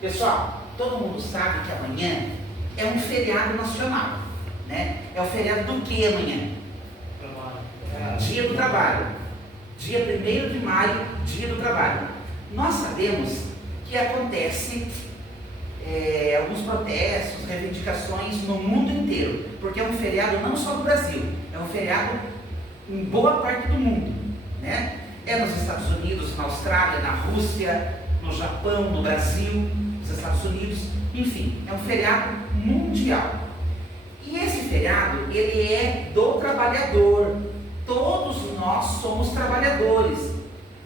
Pessoal, todo mundo sabe que amanhã é um feriado nacional, né? É o feriado do que amanhã? Dia do Trabalho. Dia 1º de maio, Dia do Trabalho. Nós sabemos que acontece alguns protestos, reivindicações no mundo inteiro, porque é um feriado não só do Brasil, é um feriado em boa parte do mundo, né? É nos Estados Unidos, na Austrália, na Rússia, no Japão, no Brasil, nos Estados Unidos, enfim, é um feriado mundial. E esse feriado, ele é do trabalhador. Todos nós somos trabalhadores.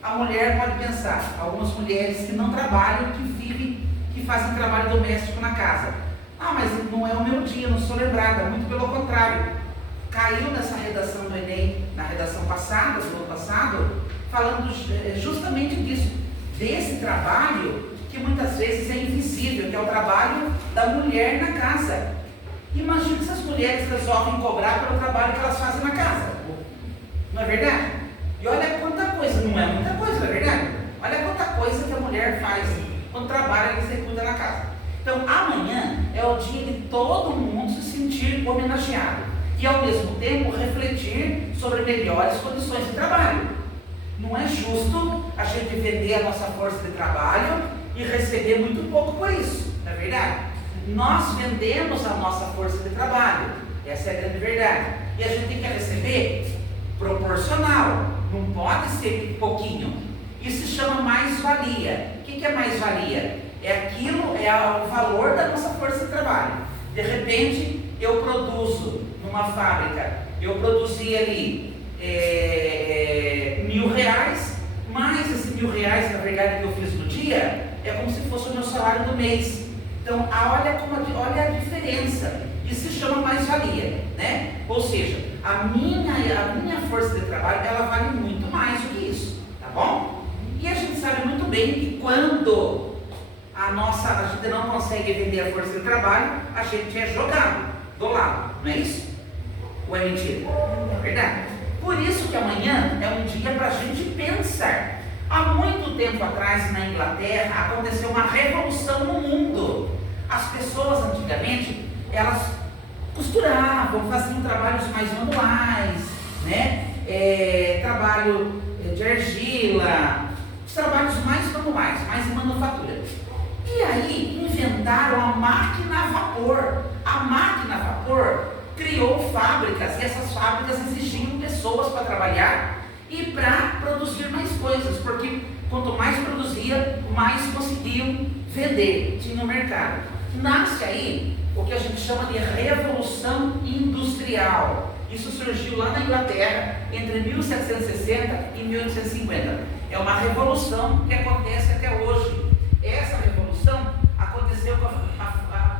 A mulher pode pensar, algumas mulheres que não trabalham, que vivem, que fazem trabalho doméstico na casa. Ah, mas não é o meu dia, não sou lembrada, muito pelo contrário. Caiu nessa redação do Enem, na redação passada, do ano passado, falando justamente disso, desse trabalho que muitas vezes é invisível, que é o trabalho da mulher na casa. Imagina se as mulheres resolvem cobrar pelo trabalho que elas fazem na casa. Não é verdade? E olha quanta coisa, não é muita coisa, não é verdade? Olha quanta coisa que a mulher faz quando trabalha e executa na casa. Então, amanhã é o dia de todo mundo se sentir homenageado e, ao mesmo tempo, refletir sobre melhores condições de trabalho. Não é justo a gente vender a nossa força de trabalho e receber muito pouco por isso, não é verdade? Nós vendemos a nossa força de trabalho, essa é a grande verdade. E a gente tem que receber proporcional, não pode ser pouquinho. Isso se chama mais-valia. O que é mais-valia? É o valor da nossa força de trabalho. De repente, eu produzo numa fábrica, eu produzi ali R$1.000, mais esse R$1.000, na verdade, que eu fiz no dia, é como se fosse o meu salário do mês. Então, olha a diferença. Isso se chama mais-valia, né? Ou seja, a minha força de trabalho, ela vale muito mais do que isso, tá bom? E a gente sabe muito bem que quando a gente não consegue vender a força de trabalho, a gente é jogado do lado, não é isso? Ou é mentira? É verdade. Por isso que amanhã é um dia para a gente pensar. Há muito tempo atrás, na Inglaterra, aconteceu uma revolução no mundo. As pessoas antigamente, elas costuravam, faziam trabalhos mais manuais, né? Trabalho de argila, os trabalhos mais manuais, mais em manufatura. E aí inventaram a máquina a vapor. A máquina a vapor criou fábricas, e essas fábricas exigiam pessoas para trabalhar e para produzir mais coisas, porque quanto mais produzia, mais conseguiam vender, tinha no mercado. Nasce aí o que a gente chama de Revolução Industrial. Isso surgiu lá na Inglaterra entre 1760 e 1850. É uma revolução que acontece até hoje. Essa revolução aconteceu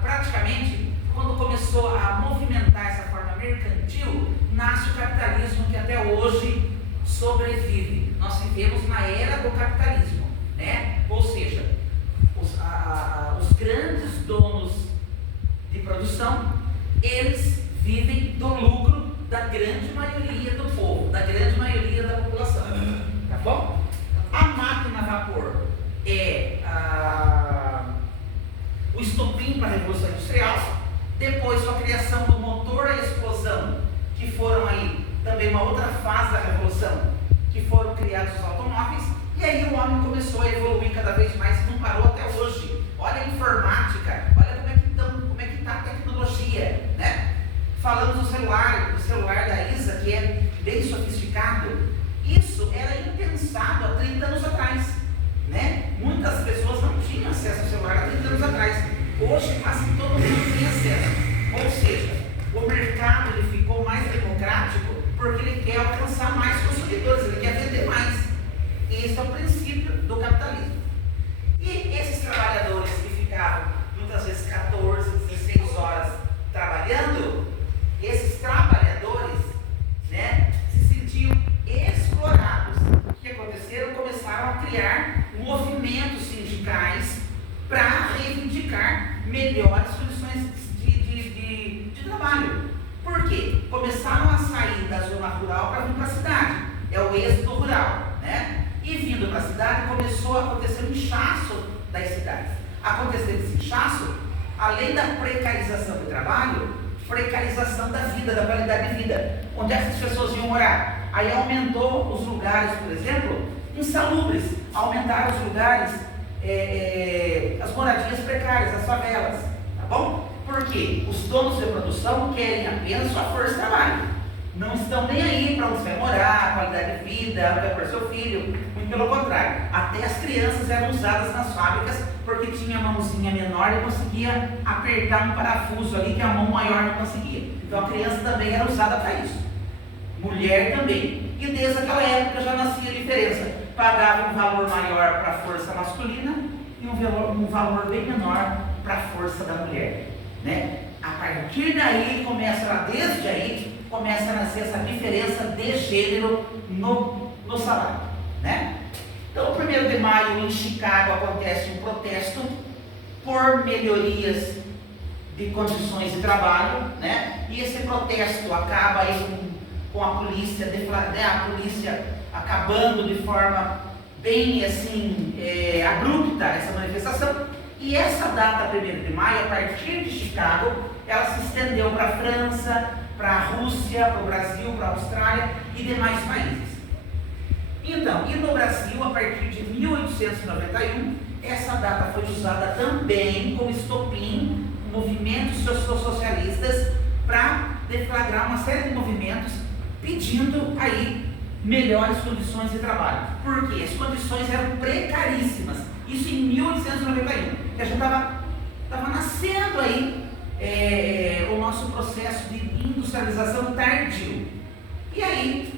praticamente quando começou a movimentar essa forma mercantil, nasce o capitalismo que até hoje sobrevive. Nós vivemos na era do capitalismo, né? Ou seja, os grandes donos de produção, eles vivem do lucro da grande maioria do povo, da grande maioria da população, tá bom? A máquina a vapor é o estopim para a Revolução Industrial, depois com a criação do motor a explosão, que foram aí também uma outra fase da Revolução, que foram criados os automóveis, e aí o homem começou a evoluir cada vez mais, não parou até hoje. Olha a informática, olha como é que está a tecnologia, né? Falamos do celular da ISA, que é bem sofisticado. Isso era impensado há 30 anos atrás, né? Muitas pessoas não tinham acesso ao celular há 30 anos atrás. Hoje quase todo mundo tem acesso. Ou seja, o mercado ele ficou mais democrático porque ele quer alcançar mais consumidores, ele quer vender mais. Esse é o princípio do capitalismo. E esses trabalhadores que ficavam muitas vezes 14, 16 horas trabalhando, esses trabalhadores, né, se sentiam explorados. O que aconteceram? Começaram a criar movimentos sindicais para reivindicar melhores condições de trabalho. Por quê? Começaram a sair da zona rural para vir para a cidade. É o êxodo rural, né? E vindo para a cidade começou a acontecer um inchaço das cidades. acontecer esse inchaço, além da precarização do trabalho, precarização da vida, da qualidade de vida. Onde é que as pessoas iam morar? Aí aumentou os lugares, por exemplo, insalubres, aumentaram os lugares, as moradias precárias, as favelas, tá bom? Porque os donos de produção querem apenas sua força de trabalho. Não estão nem aí para onde você vai morar, qualidade de vida, onde vai pôr seu filho, muito pelo contrário. Até as crianças eram usadas nas fábricas porque tinha a mãozinha menor e conseguia apertar um parafuso ali que a mão maior não conseguia. Então a criança também era usada para isso. Mulher também. E desde aquela época já nascia a diferença. Pagava um valor maior para a força masculina e um valor bem menor para a força da mulher, né? A partir daí, desde aí, começa a nascer essa diferença de gênero no salário, né? Então, o 1º de maio em Chicago acontece um protesto por melhorias de condições de trabalho, né? E esse protesto acaba aí com a polícia, a polícia acabando de forma bem assim, abrupta essa manifestação. E essa data, 1º de maio, a partir de Chicago, ela se estendeu para a França, para a Rússia, para o Brasil, para a Austrália e demais países. Então, e no Brasil, a partir de 1891, essa data foi usada também como estopim, movimentos socialistas, para deflagrar uma série de movimentos pedindo aí melhores condições de trabalho. Porque as condições eram precaríssimas. Isso em 1891. Já estava nascendo aí o nosso processo de industrialização tardio. E aí,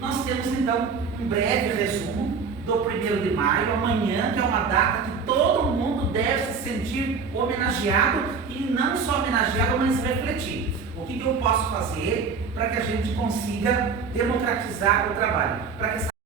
nós temos então um breve resumo do 1º de maio, amanhã, que é uma data que todo mundo deve se sentir homenageado, e não só homenageado, mas refletir. O que eu posso fazer para que a gente consiga democratizar o trabalho? Para que